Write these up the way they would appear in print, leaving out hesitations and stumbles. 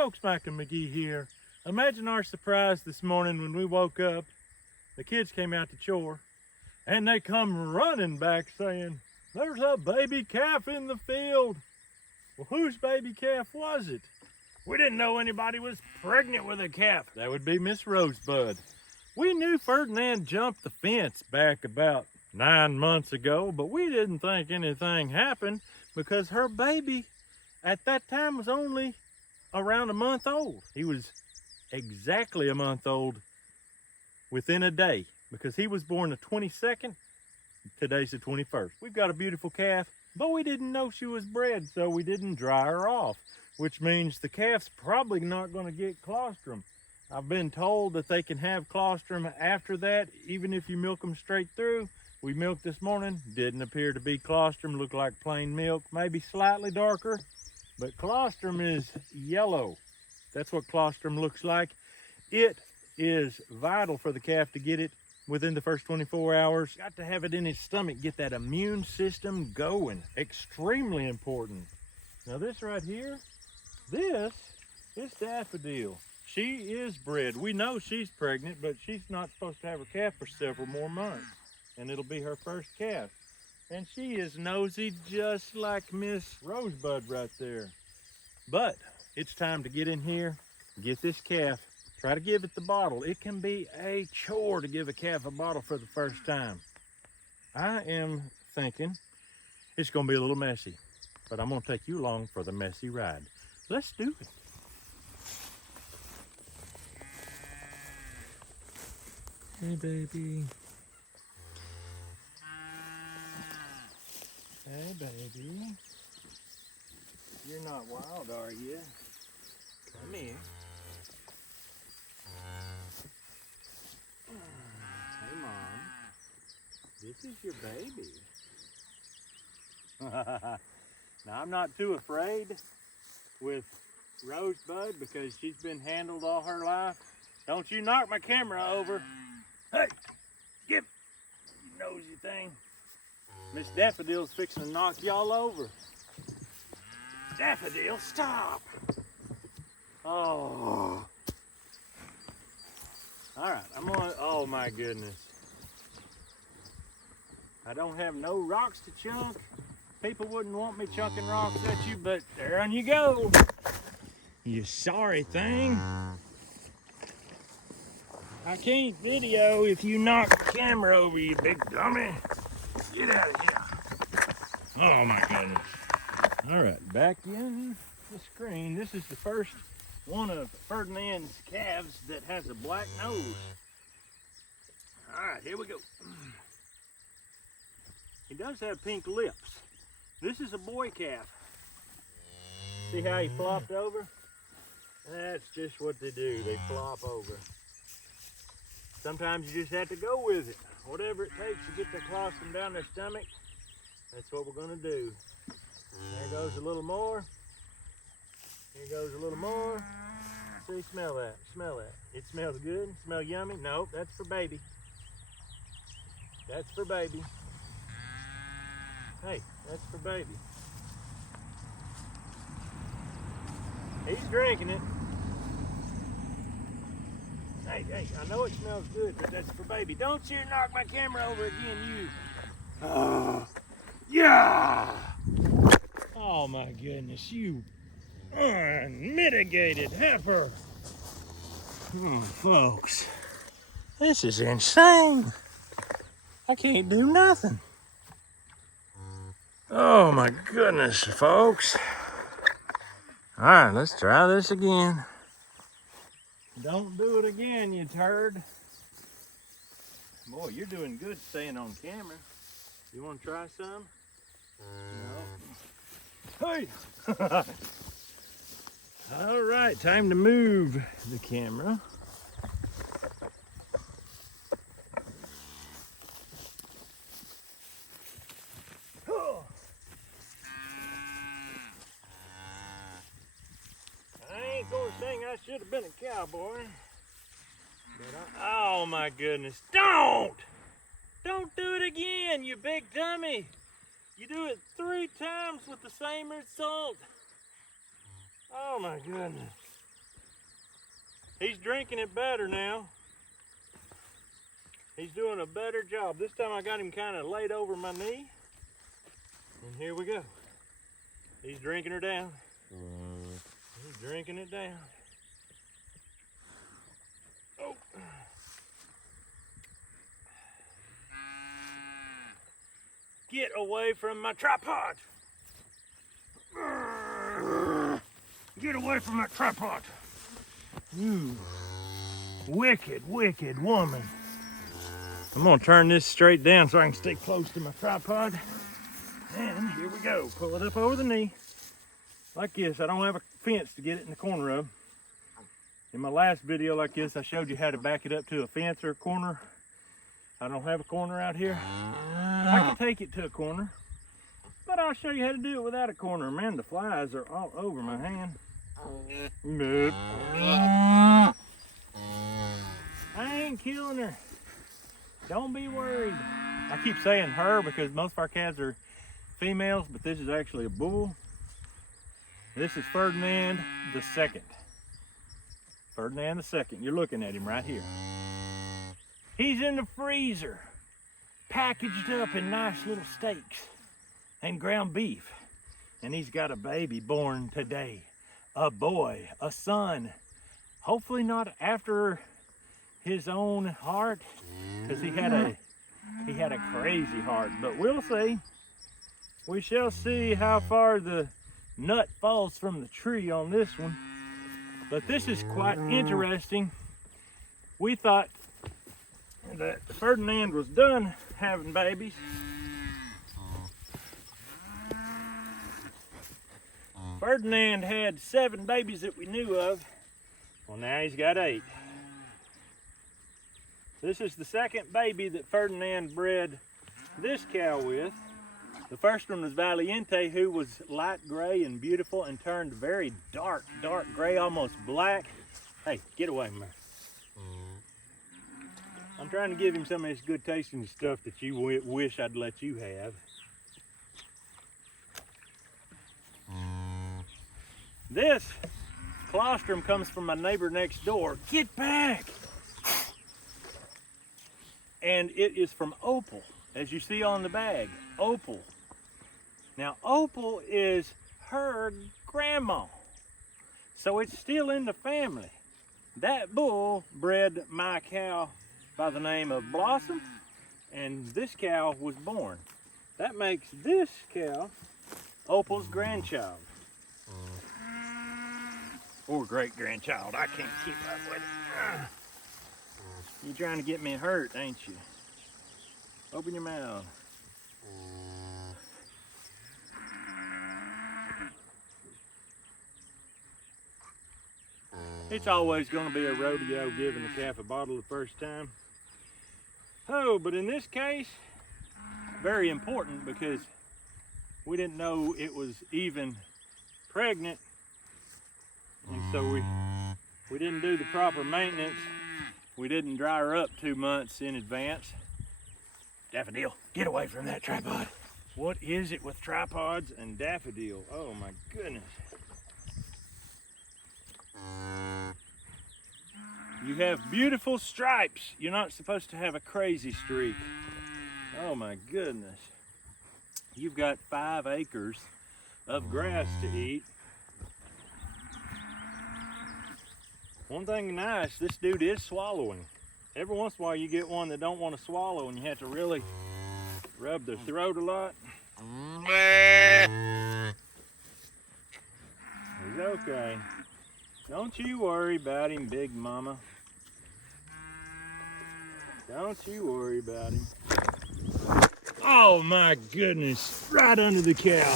folks, Mike and McGee here. Imagine our surprise this morning when we woke up. The kids came out to chore and they come running back saying, "There's a baby calf in the field." Well, whose baby calf was it? We didn't know anybody was pregnant with a calf. That would be Miss Rosebud. We knew Ferdinand jumped the fence back about 9 months ago, but we didn't think anything happened because her baby at that time was only around a month old. He was exactly a month old within a day because he was born the 22nd. Today's the 21st. We've got a beautiful calf, but we didn't know she was bred, so we didn't dry her off, which means the calf's probably not going to get colostrum. I've been told that they can have colostrum after that, even if you milk them straight through. We milked this morning, didn't appear to be colostrum, looked like plain milk, maybe slightly darker, but colostrum is yellow. That's what colostrum looks like. It is vital for the calf to get it within the first 24 hours. Got to have it in his stomach, get that immune system going. Extremely important. Now this right here, this is Daffodil. She is bred. We know she's pregnant, but she's not supposed to have her calf for several more months. And it'll be her first calf. And she is nosy just like Miss Rosebud right there. But it's time to get in here, get this calf, try to give it the bottle. It can be a chore to give a calf a bottle for the first time. I am thinking it's gonna be a little messy, but I'm gonna take you along for the messy ride. Let's do it. Hey, baby. Hey, baby. You're not wild, are you? Come here. Hey, Mom. This is your baby. Now, I'm not too afraid with Rosebud because she's been handled all her life. Don't you knock my camera over. Hey, skip, you nosy thing. Miss Daffodil's fixing to knock y'all over. Daffodil, stop. Oh. All right, I'm on, oh my goodness. I don't have no rocks to chunk. People wouldn't want me chunking rocks at you, but there on you go. You sorry thing. I can't video if you knock the camera over, you big dummy. Get out of here. Oh my goodness. All right, back in the screen. This is the first one of Ferdinand's calves that has a black nose. All right, here we go. He does have pink lips. This is a boy calf. See how he flopped over? That's just what they do. They flop over. Sometimes you just have to go with it. Whatever it takes to get the colostrum down their stomach, that's what we're gonna do. There goes a little more. Here goes a little more. See, smell that, smell that. It smells good, smell yummy. No, that's for baby. That's for baby. Hey, that's for baby. He's drinking it. Hey, hey, I know it smells good, but that's for baby. Don't you knock my camera over again, you. Yeah. Oh my goodness, you unmitigated heifer. Oh, folks, this is insane. I can't do nothing. Oh my goodness, folks. All right, let's try this again. Don't do it again, you turd. Boy, you're doing good staying on camera. You want to try some? No. Hey! All right, time to move the camera. I ain't gonna sing I should have been a cowboy. But oh my goodness, don't do it again, you big dummy. You do it 3 times with the same result. Oh my goodness. He's drinking it better now. He's doing a better job. This time I got him kind of laid over my knee. And here we go. He's drinking her down. He's drinking it down. Oh. Get away from my tripod. Get away from that tripod. You wicked, wicked woman. I'm gonna turn this straight down so I can stay close to my tripod. And here we go. Pull it up over the knee. Like this. I don't have a fence to get it in the corner of. In my last video like this, I showed you how to back it up to a fence or a corner. I don't have a corner out here. I can take it to a corner, but I'll show you how to do it without a corner. Man, the flies are all over my hand. Nope. I ain't killing her. Don't be worried. I keep saying her because most of our calves are females, but this is actually a bull. This is Ferdinand the second. Ferdinand the second. You're looking at him right here. He's in the freezer, packaged up in nice little steaks and ground beef. And he's got a baby born today. A boy, a son. Hopefully not after his own heart, because he had a crazy heart. But we'll see. We shall see how far the nut falls from the tree on this one. But this is quite interesting. We thought that Ferdinand was done having babies. Ferdinand had 7 babies that we knew of. Well, now he's got 8. This is the second baby that Ferdinand bred this cow with. The first one was Valiente, who was light gray and beautiful and turned very dark gray, almost black. Hey, get away from me. I'm trying to give him some of this good tasting stuff that you wish I'd let you have. This colostrum comes from my neighbor next door. Get back! And it is from Opal, as you see on the bag, Opal. Now, Opal is her grandma, so it's still in the family. That bull bred my cow by the name of Blossom, and this cow was born. That makes this cow Opal's grandchild. Or great-grandchild. I can't keep up with it. You're trying to get me hurt, ain't you? Open your mouth. It's always going to be a rodeo giving the calf a bottle the first time. Oh, but in this case, very important because we didn't know it was even pregnant. And so we didn't do the proper maintenance. We didn't dry her up 2 months in advance. Daffodil, get away from that tripod. What is it with tripods and Daffodil? Oh my goodness. You have beautiful stripes. You're not supposed to have a crazy streak. Oh my goodness. You've got 5 acres of grass to eat. One thing nice, this dude is swallowing. Every once in a while you get one that don't want to swallow and you have to really rub their throat a lot. He's okay. Don't you worry about him, Big Mama. Don't you worry about him. Oh my goodness, right under the cow.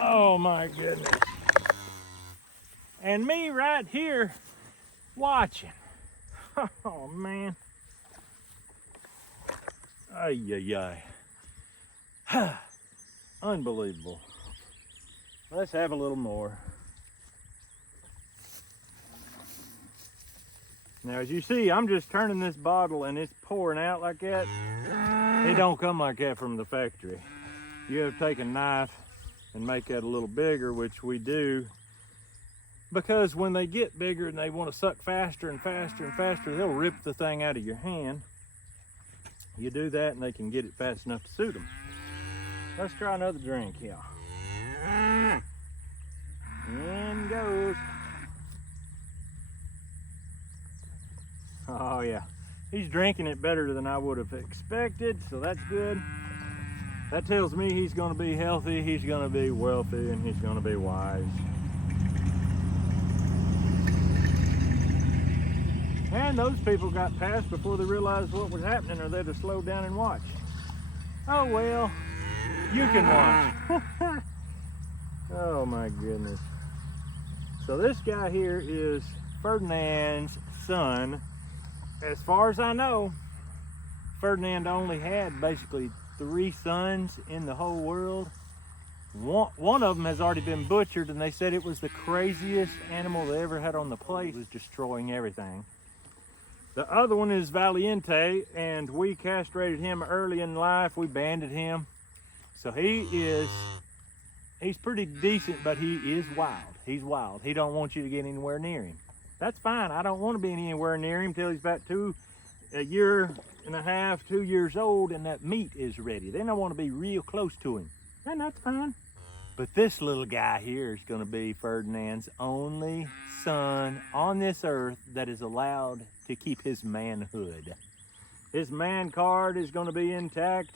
Oh my goodness. And me right here watching. Oh man. Ay, ay, ay. Unbelievable. Let's have a little more. Now as you see, I'm just turning this bottle and it's pouring out like that. It don't come like that from the factory. You have to take a knife and make that a little bigger, which we do. because when they get bigger and they want to suck faster and faster and faster, they'll rip the thing out of your hand. You do that and they can get it fast enough to suit them. Let's try another drink here. In goes. Oh yeah, he's drinking it better than I would have expected, so that's good. That tells me he's going to be healthy, he's going to be wealthy, and he's going to be wise. And those people got past before they realized what was happening, or they'd have slowed down and watched. Oh well, you can watch. Oh my goodness. So this guy here is Ferdinand's son. As far as I know, Ferdinand only had basically 3 sons in the whole world. One of them has already been butchered, and they said it was the craziest animal they ever had on the place. It was destroying everything. The other one is Valiente, and we castrated him early in life. We banded him. So he's pretty decent, but he is wild. He's wild. He don't want you to get anywhere near him. That's fine. I don't want to be anywhere near him till he's about 2 years old, and that meat is ready. Then I want to be real close to him, and that's fine. But this little guy here is going to be Ferdinand's only son on this earth that is allowed to keep his manhood. His man card is going to be intact,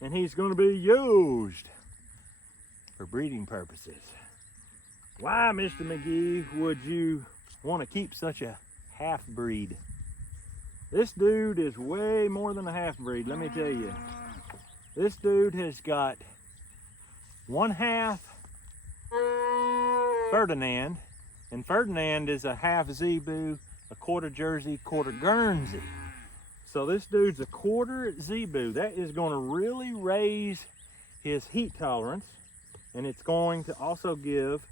and he's going to be used for breeding purposes. Why, Mr. McGee, would you want to keep such a half-breed? This dude is way more than a half-breed, let me tell you. This dude has got 1/2 Ferdinand, and Ferdinand is a half Zebu, a quarter Jersey, quarter Guernsey. So this dude's a quarter Zebu. That is going to really raise his heat tolerance, and it's going to also give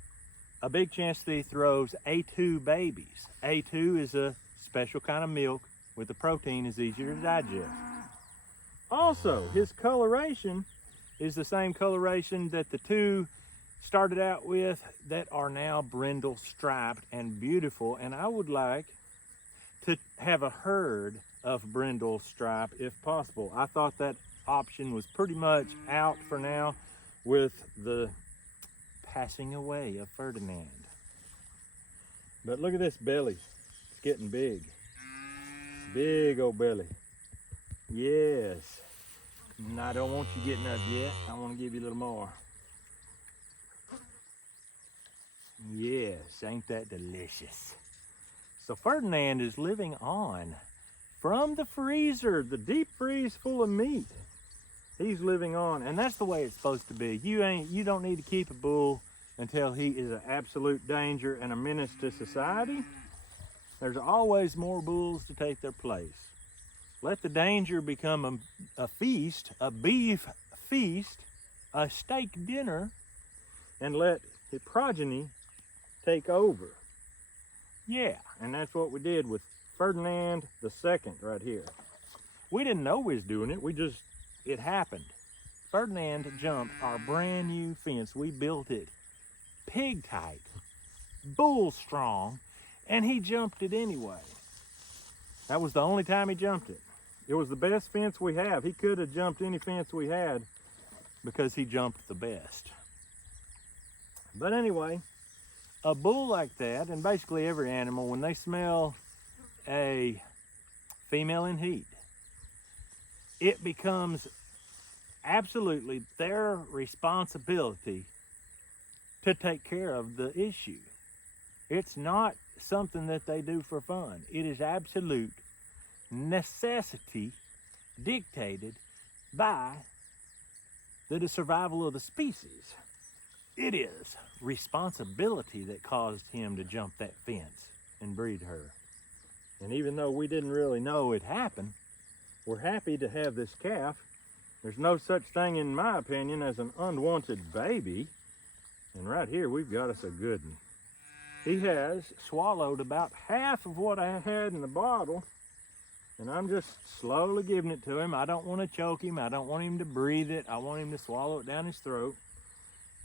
a big chance that he throws A2 babies. A2 is a special kind of milk with the protein is easier to digest. Also, his coloration is the same coloration that the 2 started out with that are now brindle striped and beautiful, and I would like to have a herd of brindle stripe if possible. I thought that option was pretty much out for now with the passing away of Ferdinand. But look at this belly. It's getting big. Big old belly. Yes. And I don't want you getting up yet. I want to give you a little more. Yes, ain't that delicious? So Ferdinand is living on from the freezer, the deep freeze full of meat. He's living on, and that's the way it's supposed to be. You don't need to keep a bull until he is an absolute danger and a menace to society. There's always more bulls to take their place. Let the danger become a feast, a beef feast, a steak dinner, and let the progeny take over. Yeah, and that's what we did with Ferdinand II right here. We didn't know we was doing it. It happened. Ferdinand jumped our brand new fence. We built it pig tight, bull strong, and he jumped it anyway. That was the only time he jumped it. It was the best fence we have. He could have jumped any fence we had because he jumped the best. But anyway, a bull like that, and basically every animal, when they smell a female in heat, it becomes absolutely their responsibility to take care of the issue. It's not something that they do for fun. It is absolute necessity dictated by the survival of the species. It is responsibility that caused him to jump that fence and breed her. And even though we didn't really know it happened, we're happy to have this calf. There's no such thing, in my opinion, as an unwanted baby. And right here, we've got us a good one. He has swallowed about half of what I had in the bottle, and I'm just slowly giving it to him. I don't want to choke him. I don't want him to breathe it. I want him to swallow it down his throat.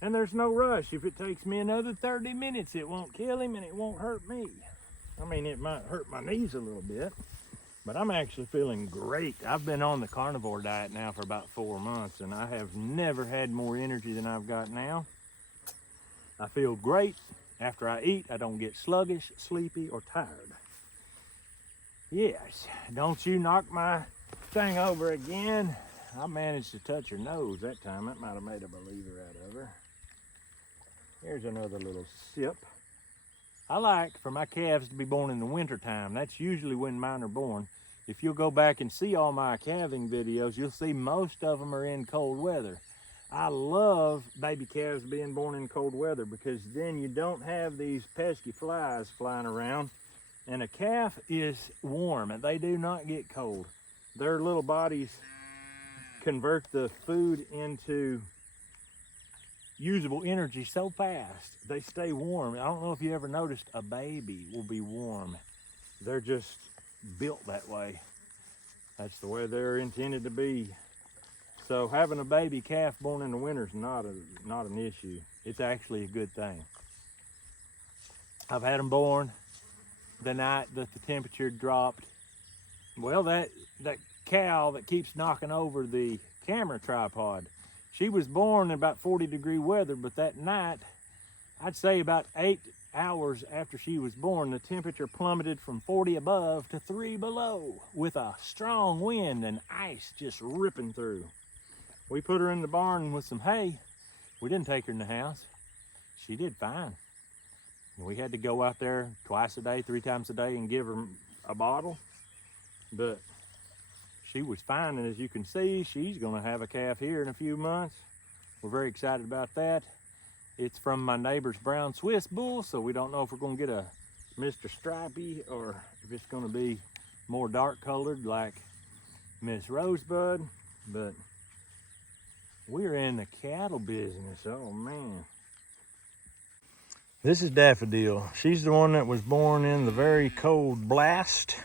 And there's no rush. If it takes me another 30 minutes, it won't kill him and it won't hurt me. I mean, it might hurt my knees a little bit, but I'm actually feeling great. I've been on the carnivore diet now for about 4 months, and I have never had more energy than I've got now. I feel great. After I eat, I don't get sluggish, sleepy, or tired. Yes, don't you knock my thing over again. I managed to touch her nose that time. That might have made a believer out of her. Here's another little sip. I like for my calves to be born in the winter time. That's usually when mine are born. If you'll go back and see all my calving videos, you'll see most of them are in cold weather. I love baby calves being born in cold weather because then you don't have these pesky flies flying around. And a calf is warm and they do not get cold. Their little bodies convert the food into usable energy so fast. They stay warm. I don't know if you ever noticed a baby will be warm. They're just built that way. That's the way they're intended to be. So having a baby calf born in the winter is not an issue. It's actually a good thing. I've had them born the night that the temperature dropped. Well, that cow that keeps knocking over the camera tripod, she was born in about 40-degree weather, but that night, I'd say about 8 hours after she was born, the temperature plummeted from 40 above to 3 below with a strong wind and ice just ripping through. We put her in the barn with some hay. We didn't take her in the house. She did fine. We had to go out there twice a day, 3 times a day and give her a bottle, but she was fine, and as you can see, she's gonna have a calf here in a few months. We're very excited about that. It's from my neighbor's brown Swiss bull, so we don't know if we're gonna get a Mr. Stripey or if it's gonna be more dark colored like Miss Rosebud, but we're in the cattle business, oh man. This is Daffodil. She's the one that was born in the very cold blast.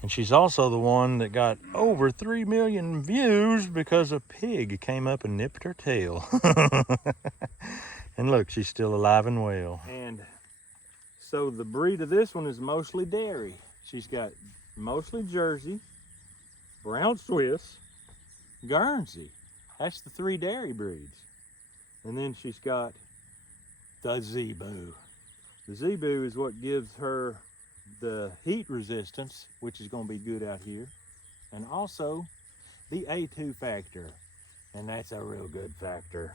And she's also the one that got over 3 million views because a pig came up and nipped her tail. And look, she's still alive and well. And so the breed of this one is mostly dairy. She's got mostly Jersey, brown Swiss, Guernsey. That's the 3 dairy breeds. And then she's got the Zebu. The Zebu is what gives her the heat resistance, which is going to be good out here, and also the A2 factor, and that's a real good factor.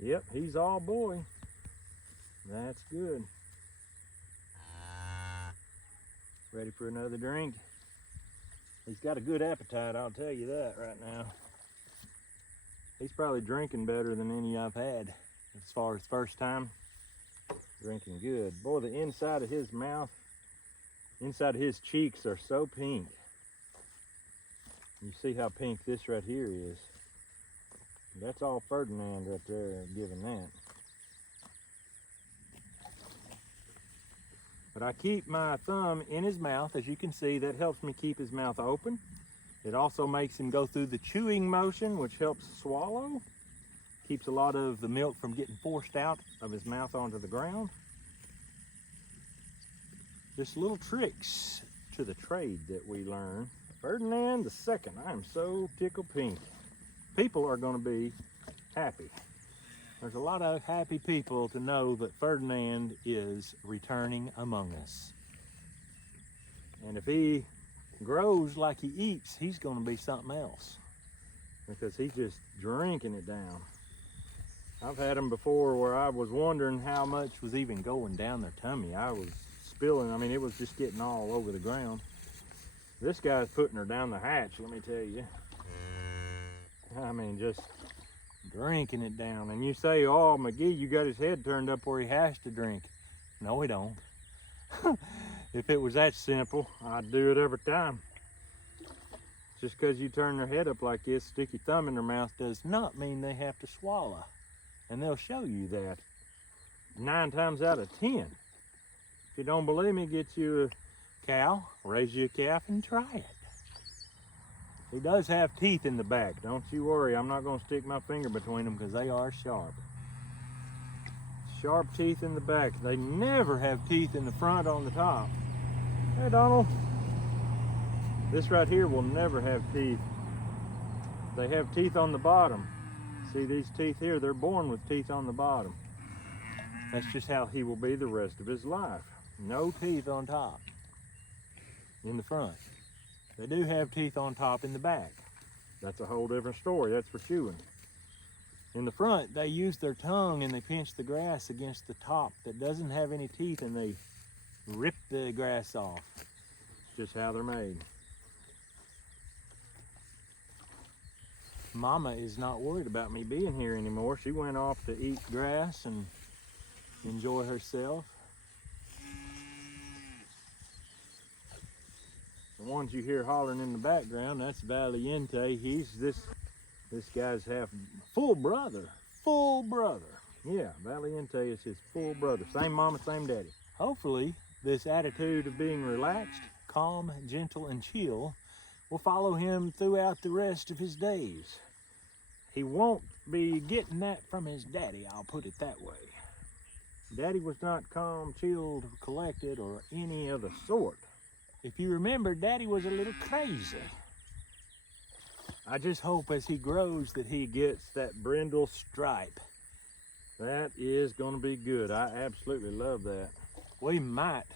Yep, he's all boy. That's good. Ready for another drink? He's got a good appetite, I'll tell you that right now. He's probably drinking better than any I've had as far as first time. Drinking good. Boy, the inside of his mouth, inside of his cheeks are so pink. You see how pink this right here is. That's all Ferdinand right there giving that. But I keep my thumb in his mouth, as you can see. That helps me keep his mouth open. It also makes him go through the chewing motion, which helps swallow. Keeps a lot of the milk from getting forced out of his mouth onto the ground. Just little tricks to the trade that we learn. Ferdinand II, I am so tickled pink. People are going to be happy. There's a lot of happy people to know that Ferdinand is returning among us. And if he grows like he eats, he's going to be something else, because he's just drinking it down. I've had them before where I was wondering how much was even going down their tummy. I was spilling. I mean, it was just getting all over the ground. This guy's putting her down the hatch, let me tell you. I mean, just drinking it down. And you say, oh, McGee, you got his head turned up where he has to drink. No, he don't. If it was that simple, I'd do it every time. Just because you turn their head up like this, stick your thumb in their mouth, does not mean they have to swallow. And they'll show you that 9 times out of 10. If you don't believe me, get you Cow, raise you a calf and try it. He does have teeth in the back. Don't you worry, I'm not gonna stick my finger between them because they are sharp. Sharp teeth in the back. They never have teeth in the front on the top. Hey, Donald. This right here will never have teeth. They have teeth on the bottom. See these teeth here? They're born with teeth on the bottom. That's just how he will be the rest of his life. No teeth on top in the front. They do have teeth on top in the back. That's a whole different story. That's for chewing. In the front, they use their tongue and they pinch the grass against the top that doesn't have any teeth, and they rip the grass off. It's just how they're made. Mama is not worried about me being here anymore. She went off to eat grass and enjoy herself. The ones you hear hollering in the background, that's Valiente. He's this guy's half full brother. Full brother. Yeah, Valiente is his full brother. Same mama, same daddy. Hopefully, this attitude of being relaxed, calm, gentle, and chill will follow him throughout the rest of his days. He won't be getting that from his daddy, I'll put it that way. Daddy was not calm, chilled, collected, or any of the sort. If you remember, Daddy was a little crazy. I just hope as he grows that he gets that brindle stripe. That is going to be good. I absolutely love that. We might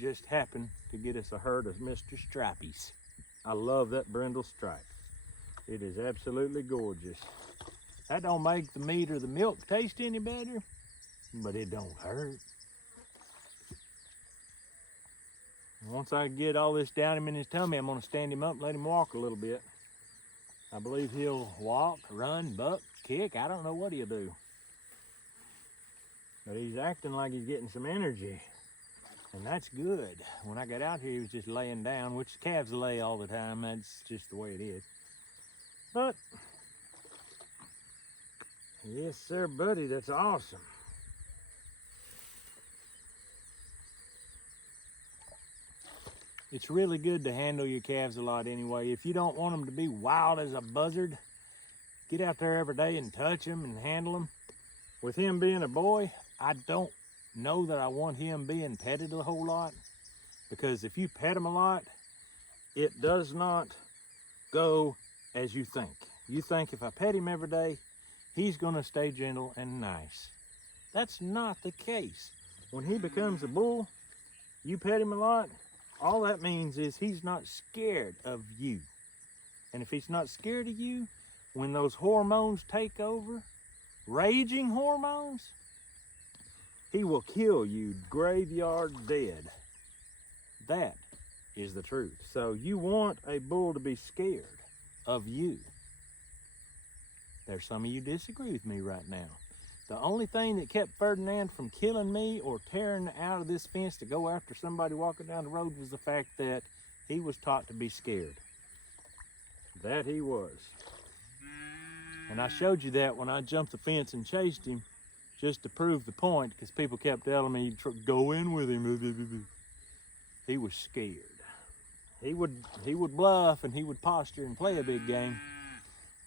just happen to get us a herd of Mr. Stripies. I love that brindle stripe. It is absolutely gorgeous. That don't make the meat or the milk taste any better, but it don't hurt. Once I get all this down him in his tummy, I'm going to stand him up and let him walk a little bit. I believe he'll walk, run, buck, kick. I don't know what he'll do. But he's acting like he's getting some energy. And that's good. When I got out here, he was just laying down, which calves lay all the time. That's just the way it is. But, yes, sir, buddy, that's awesome. It's really good to handle your calves a lot anyway. If you don't want them to be wild as a buzzard, get out there every day and touch them and handle them. With him being a boy, I don't know that I want him being petted a whole lot, because if you pet him a lot, it does not go as you think. You think if I pet him every day, he's gonna stay gentle and nice. That's not the case. When he becomes a bull, you pet him a lot, all that means is he's not scared of you. And if he's not scared of you, when those hormones take over, raging hormones, he will kill you graveyard dead. That is the truth. So you want a bull to be scared of you. There's some of you disagree with me right now. The only thing that kept Ferdinand from killing me or tearing out of this fence to go after somebody walking down the road was the fact that he was taught to be scared. That he was. And I showed you that when I jumped the fence and chased him, just to prove the point, because people kept telling me, go in with him. He was scared. He would bluff and he would posture and play a big game.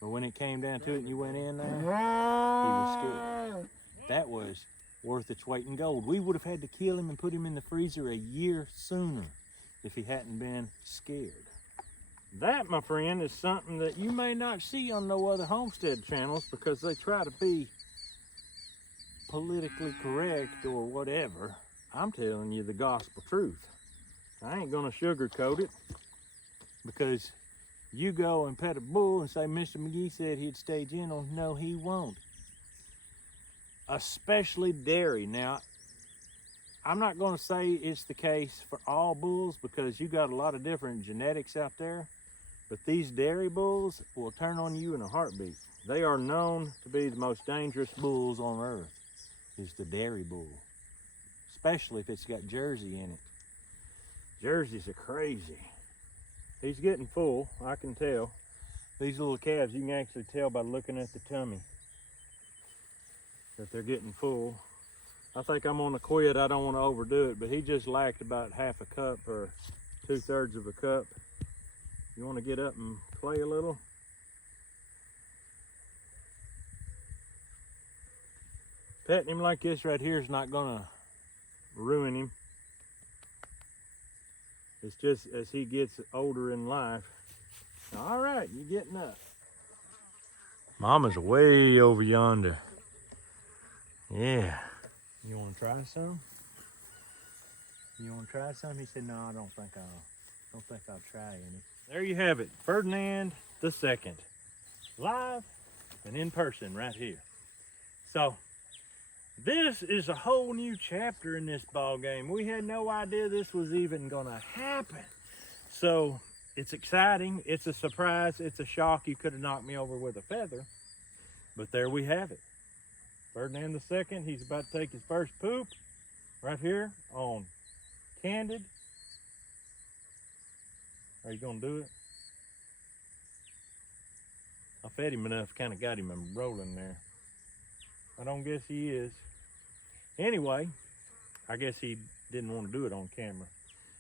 But when it came down to it and you went in there, he was scared. That was worth its weight in gold. We would have had to kill him and put him in the freezer a year sooner if he hadn't been scared. That, my friend, is something that you may not see on no other homestead channels, because they try to be politically correct or whatever. I'm telling you the gospel truth. I ain't gonna sugarcoat it, because you go and pet a bull and say, Mr. McGee said he'd stay gentle. No, he won't. Especially dairy. Now, I'm not going to say it's the case for all bulls, because you got a lot of different genetics out there. But these dairy bulls will turn on you in a heartbeat. They are known to be the most dangerous bulls on earth, is the dairy bull. Especially if it's got Jersey in it. Jerseys are crazy. He's getting full, I can tell. These little calves, you can actually tell by looking at the tummy that they're getting full. I think I'm gonna quit. I don't want to overdo it, but he just lacked about half a cup or 2/3 of a cup. You want to get up and play a little? Petting him like this right here is not gonna ruin him. It's just as he gets older in life. All right, you're getting up. Mama's way over yonder. Yeah. You want to try some? You want to try some? He said, no, I don't think I'll try any. There you have it, Ferdinand the Second, live and in person right here. So this is a whole new chapter in this ball game. We had no idea this was even gonna happen. So it's exciting, it's a surprise, it's a shock. You could have knocked me over with a feather, but there we have it. Ferdinand the Second, he's about to take his first poop right here on Candid. Are you gonna do it? I fed him enough, kind of got him rolling there. I don't guess he is. Anyway, I guess he didn't want to do it on camera.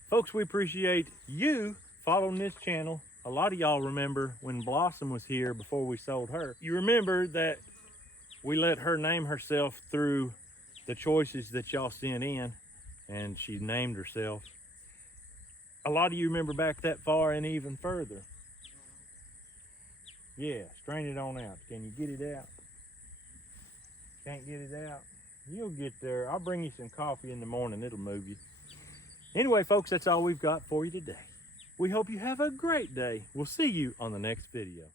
Folks, we appreciate you following this channel. A lot of y'all remember when Blossom was here before we sold her. You remember that we let her name herself through the choices that y'all sent in, and she named herself. A lot of you remember back that far and even further. Yeah, strain it on out. Can you get it out? Can't get it out? You'll get there. I'll bring you some coffee in the morning. It'll move you. Anyway, folks, that's all we've got for you today. We hope you have a great day. We'll see you on the next video.